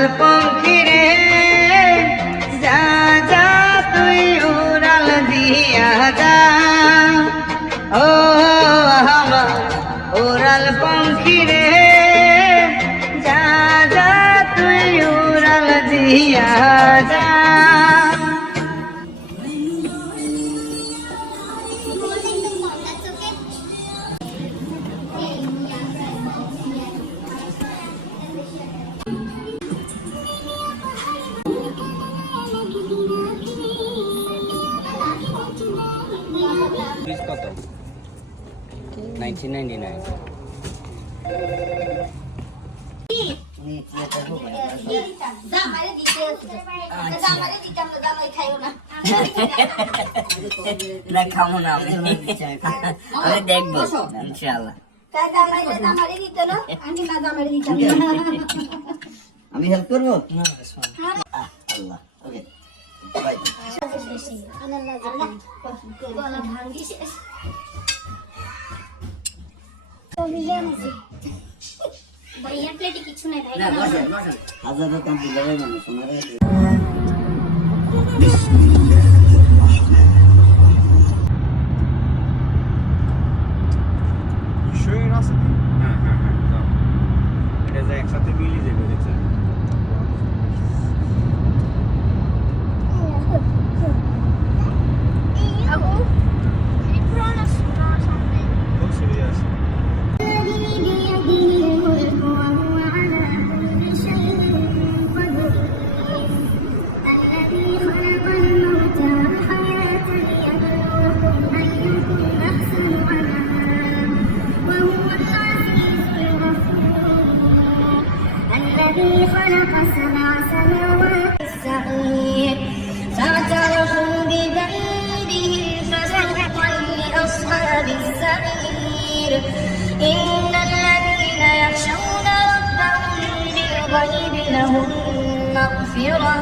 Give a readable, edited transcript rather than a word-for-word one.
উড়াল পঙ্খী রে যা যা তুই উড়াল দিয়া যা ও আমার উড়াল পঙ্খী রে যা যা তুই উড়াল দিয়া যা কত 1999 খাবো না আমি দেখবো ইনশাআল্লাহ আমি হেল্প করবো আল্লাহ ওকে বাই ভাইয়া প্লেটে কিছু নাই ভাই হাজার কমপ্লিট হবে না সোনার schön aus এটা যে একসাথে মিলি যাবে দেখছেন الذي خلق سبع سماوات السعير فاعترفوا بذنبهم فسحقا لأصحاب السعير إن الذين يخشون ربهم بالغيب لهم مغفرة